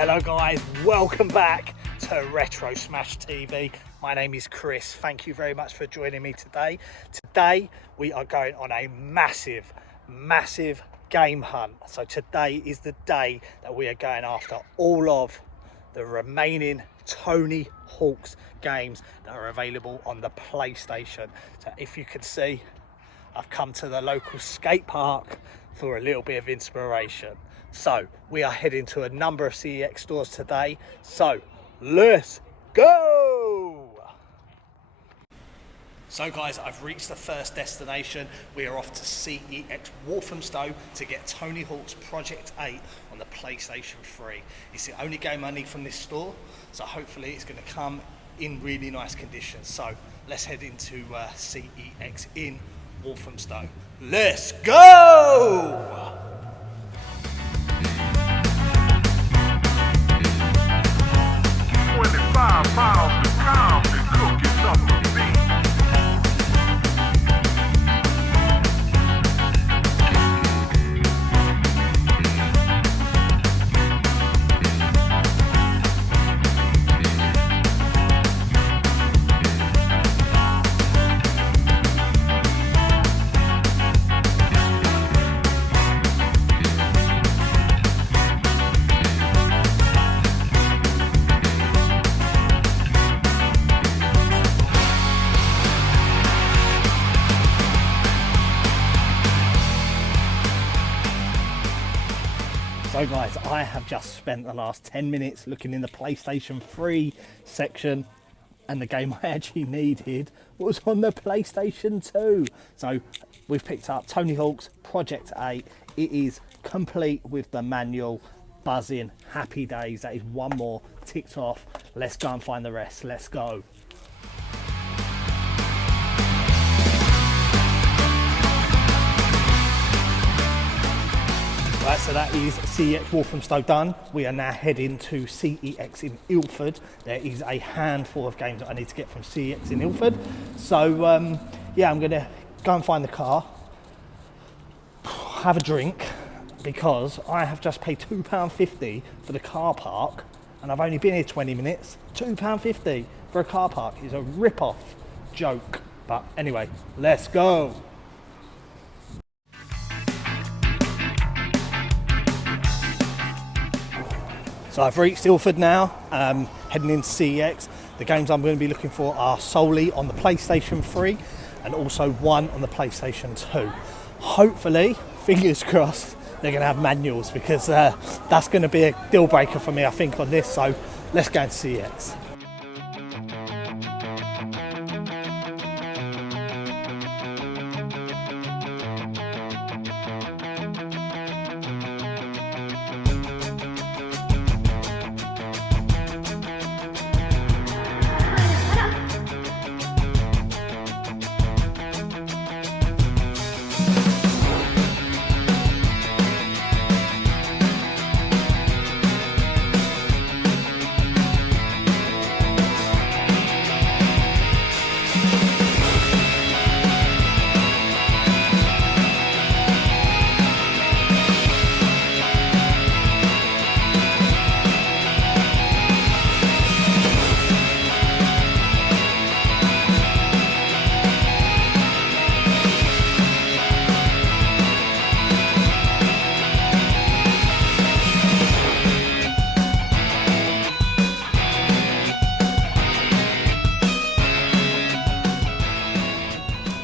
Hello guys, welcome back to Retro Smash TV. My name is Chris. Thank you very much for joining me today. Today we are going on a massive game hunt. So today is the day that we are going after all of the remaining Tony Hawk's games that are available on the PlayStation. So if you can see, I've come to the local skate park for a little bit of inspiration. So we are heading to a number of CEX stores today. So let's go! So guys, I've reached the first destination. We are off to CEX Walthamstow to get Tony Hawk's Project 8 on the PlayStation 3. It's the only game I need from this store, so hopefully it's going to come in really nice condition. So let's head into CEX in Walthamstow. Let's go! 25 miles to come and cooking up for me. So guys, I have just spent the last 10 minutes looking in the PlayStation 3 section, and the game I actually needed was on the PlayStation 2. So we've picked up Tony Hawk's Project 8. It is complete with the manual, buzzing, happy days. That is one more ticked off. Let's go and find the rest. Let's go. Right, so that is CEX Walthamstow done. We are now heading to CEX in Ilford. There is a handful of games that I need to get from CEX in Ilford. So yeah, I'm gonna go and find the car, have a drink, because I have just paid £2.50 for the car park, and I've only been here 20 minutes. £2.50 for a car park is a rip-off joke. But anyway, let's go. So I've reached Ilford now, heading into CEX. The games I'm going to be looking for are solely on the PlayStation 3 and also one on the PlayStation 2. Hopefully, fingers crossed, they're going to have manuals, because that's going to be a deal breaker for me, I think, on this. So let's go into CEX.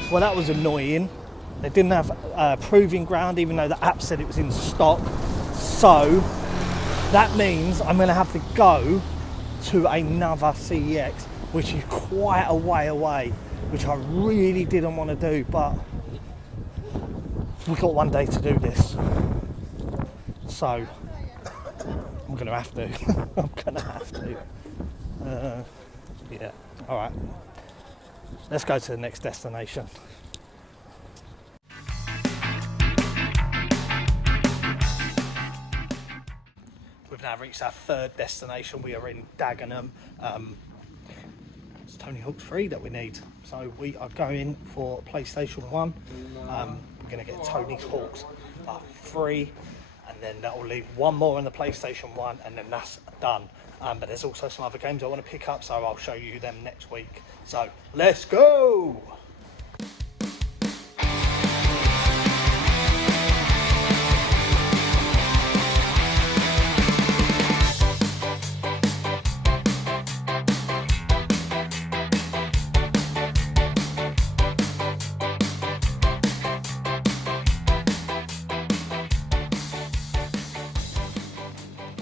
Well, that was annoying. They didn't have proving ground, even though the app said it was in stock. So that means I'm going to have to go to another CEX, which is quite a way away, which I really didn't want to do, but we've got one day to do this. So I'm going to have to. I'm going to have to. Yeah, all right. Let's go to the next destination. We've now reached our third destination. We are in Dagenham. It's Tony Hawk's 3 that we need. So we are going for PlayStation 1. We're going to get Tony Hawk's 3. and then that will leave one more on the PlayStation 1, and then that's done. But there's also some other games I want to pick up, so I'll show you them next week. So let's go!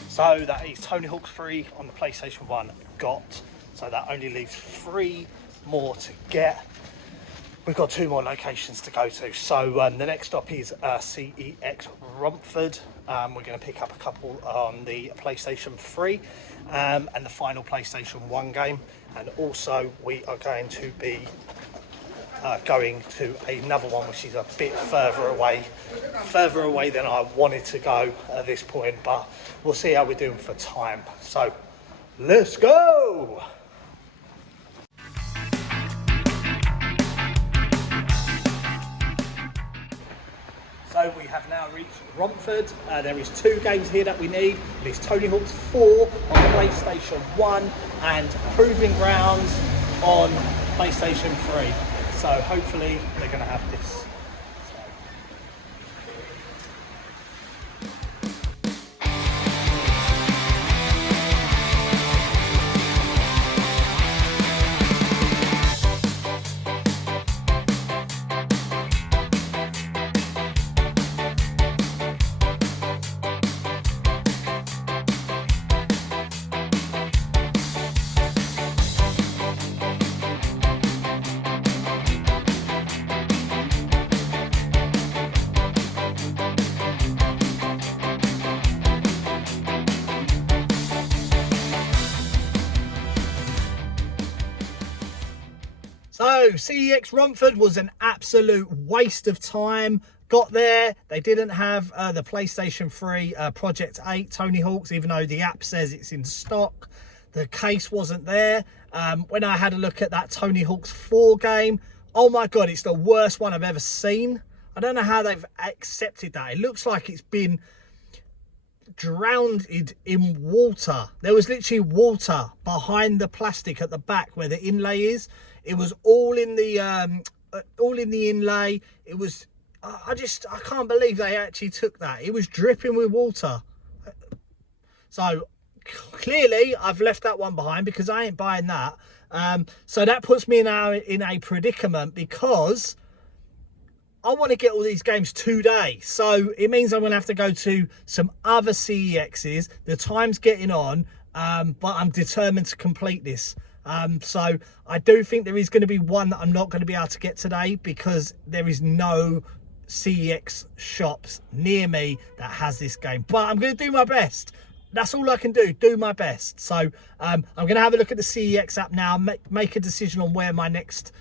So that is Tony Hawk's 3 on the PlayStation 1 got. So that only leaves 3 more to get. We've got 2 more locations to go to. So the next stop is CEX Ronford. We're going to pick up a couple on the PlayStation 3 and the final PlayStation 1 game. And also we are going to be going to another one which is a bit further away than I wanted to go at this point, but we'll see how we're doing for time. So let's go! So we have now reached Romford. There is 2 games here that we need. It's Tony Hawk's 4 on PlayStation 1 and Proving Grounds on PlayStation 3. So hopefully they're going to have this. So CEX Ronford was an absolute waste of time. Got there, they didn't have the PlayStation 3 Project 8 Tony Hawk's, even though the app says it's in stock. The case wasn't there. When I had a look at that Tony Hawk's 4 game, oh my God, it's the worst one I've ever seen. I don't know how they've accepted that. It looks like it's been drowned in water. There was literally water behind the plastic at the back where the inlay is. It was all in the inlay. It was, I can't believe they actually took that. It was dripping with water. So clearly I've left that one behind because I ain't buying that. So that puts me now in a predicament because I want to get all these games today. So it means I'm going to have to go to some other CEXs. The time's getting on, but I'm determined to complete this. So I do think there is going to be one that I'm not going to be able to get today because there is no CEX shops near me that has this game. But I'm going to do my best. That's all I can do my best. So I'm going to have a look at the CEX app now, make a decision on where my next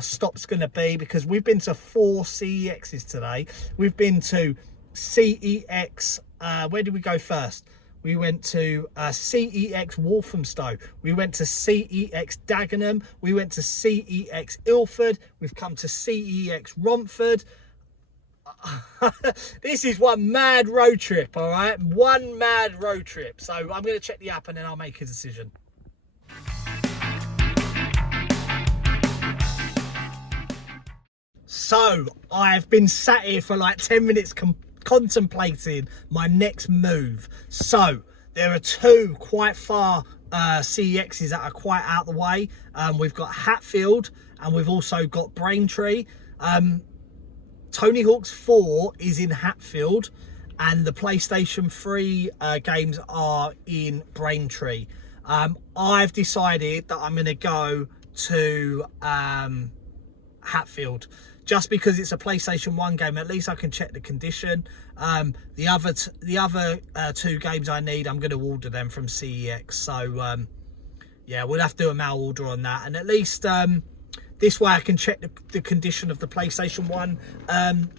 stop's going to be, because we've been to 4 CEXs today. We've been to CEX, where did we go first? We went to CEX Walthamstow. We went to CEX Dagenham. We went to CEX Ilford. We've come to CEX Romford. This is one mad road trip, all right? One mad road trip. So I'm going to check the app and then I'll make a decision. So I've been sat here for like 10 minutes contemplating my next move. So there are 2 quite far CEXs that are quite out the way. We've got Hatfield and we've also got Braintree. Tony Hawk's 4 is in Hatfield and the PlayStation 3 games are in Braintree. I've decided that I'm going to go to Hatfield. Just because it's a PlayStation 1 game, at least I can check the condition. The other 2 games I need, I'm going to order them from CEX. So, yeah, we'll have to do a mail order on that. And at least this way I can check the condition of the PlayStation 1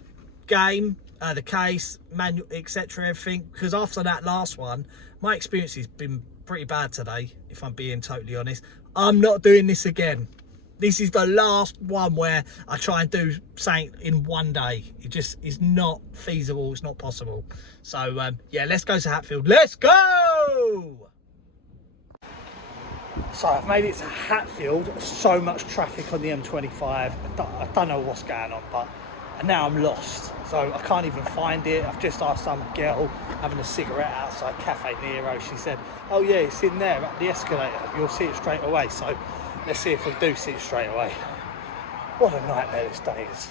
game, the case, manual, etc. everything. Because after that last one, my experience has been pretty bad today, if I'm being totally honest. I'm not doing this again. This is the last one where I try and do something in one day. It just is not feasible. It's not possible. So yeah, let's go to Hatfield. Let's go! So I've made it to Hatfield. So much traffic on the M25. I don't know what's going on, but now I'm lost. So I can't even find it. I've just asked some girl having a cigarette outside Cafe Nero. She said, oh yeah, it's in there up the escalator. You'll see it straight away. So let's see if we do see it straight away. What a nightmare this day is.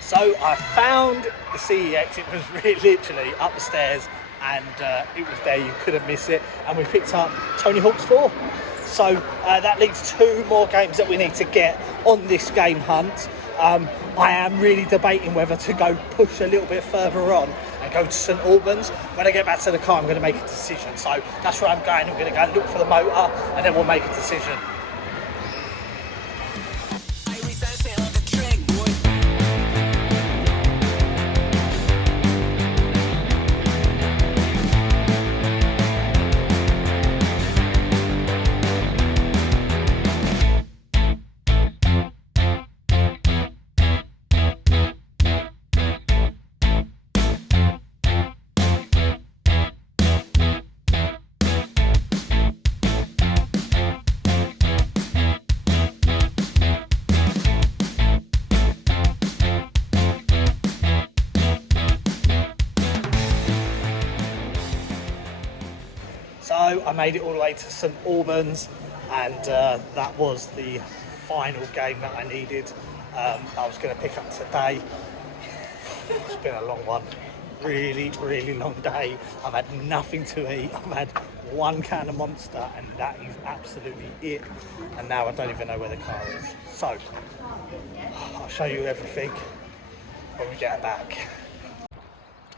So I found the CEX. It was really literally up the stairs, and it was there. You couldn't miss it. And we picked up Tony Hawk's 4. So that leaves 2 more games that we need to get on this game hunt. I am really debating whether to go push a little bit further on and go to St Albans. When I get back to the car, I'm going to make a decision. So that's where I'm going. I'm going to go and look for the motor, and then we'll make a decision. So I made it all the way to St Albans, and that was the final game that I needed. I was going to pick up today. It's been a long one, really long day. I've had nothing to eat. I've had 1 can of Monster, and that is absolutely it. And now I don't even know where the car is. So I'll show you everything when we get back.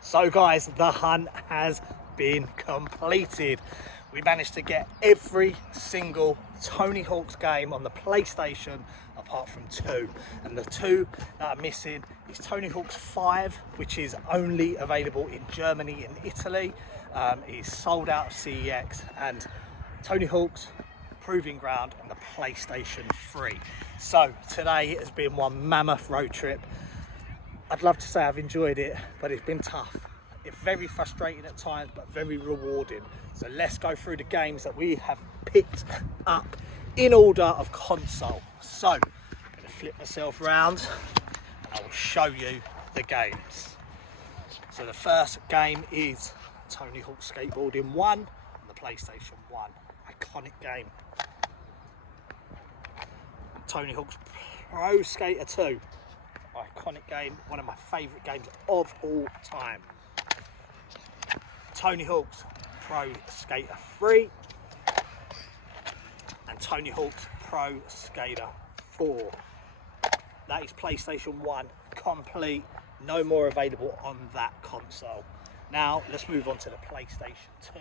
So guys, the hunt has been completed. We managed to get every single Tony Hawk's game on the PlayStation apart from 2, and the 2 that are missing is Tony Hawk's 5, which is only available in Germany and Italy. It is sold out of CEX, and Tony Hawk's Proving Ground and the PlayStation 3. So today has been one mammoth road trip. I'd love to say I've enjoyed it, but it's been tough. It's very frustrating at times, but very rewarding. So let's go through the games that we have picked up in order of console. So I'm going to flip myself around and I will show you the games. So the first game is Tony Hawk Skateboarding 1 on the PlayStation 1. Iconic game. Tony Hawk's Pro Skater 2. Iconic game, one of my favourite games of all time. Tony Hawk's Pro Skater 3 and Tony Hawk's Pro Skater 4. That is PlayStation 1 complete, no more available on that console. Now let's move on to the PlayStation 2.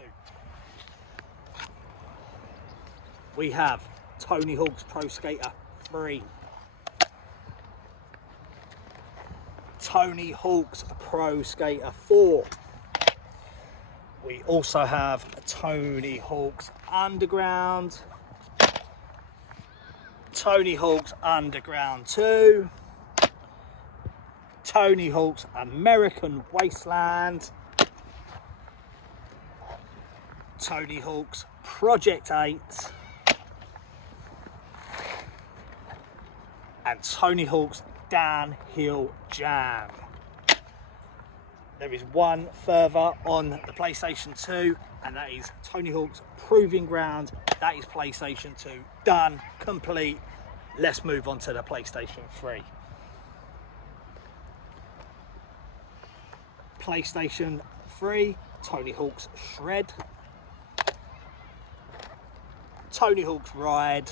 We have Tony Hawk's Pro Skater 3, Tony Hawk's Pro Skater 4. We also have Tony Hawk's Underground, Tony Hawk's Underground 2, Tony Hawk's American Wasteland, Tony Hawk's Project 8, and Tony Hawk's Downhill Jam. There is one further on the PlayStation 2, and that is Tony Hawk's Proving Ground. That is PlayStation 2. Done, complete. Let's move on to the PlayStation 3. PlayStation 3, Tony Hawk's Shred, Tony Hawk's Ride,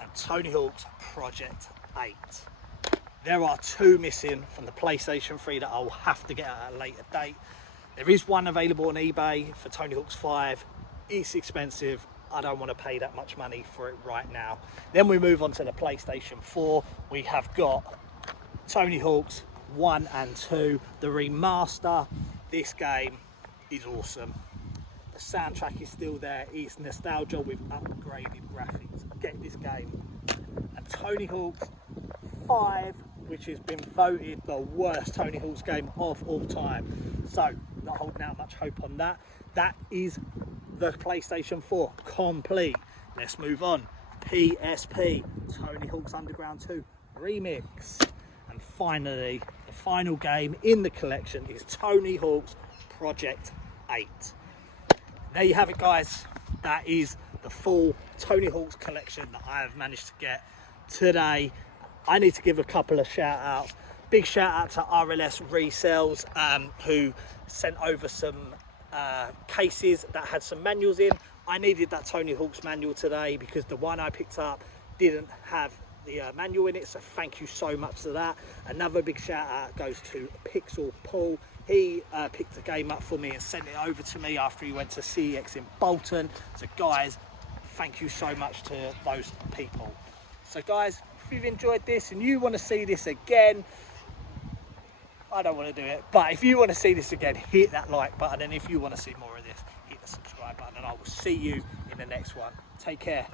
and Tony Hawk's Project 8. There are 2 missing from the PlayStation 3 that I'll have to get at a later date. There is one available on eBay for Tony Hawk's 5. It's expensive. I don't want to pay that much money for it right now. Then we move on to the PlayStation 4. We have got Tony Hawk's 1 and 2, the remaster. This game is awesome. The soundtrack is still there. It's nostalgia with upgraded graphics. Get this game. And Tony Hawk's 5, which has been voted the worst Tony Hawk's game of all time. So, not holding out much hope on that. That is the PlayStation 4 complete. Let's move on. PSP, Tony Hawk's Underground 2 Remix. And finally, the final game in the collection is Tony Hawk's Project 8. There you have it, guys. That is the full Tony Hawk's collection that I have managed to get today. I need to give a couple of shout outs. Big shout out to RLS Resells, who sent over some cases that had some manuals in. I needed that Tony Hawk's manual today because the one I picked up didn't have the manual in it, so thank you so much for that. Another big shout out goes to Pixel Paul. He picked the game up for me and sent it over to me after he went to CEX in Bolton. So guys, thank you so much to those people. So guys, if you've enjoyed this and you want to see this again, I don't want to do it, but if you want to see this again, hit that like button, and if you want to see more of this, hit the subscribe button, and I will see you in the next one. Take care.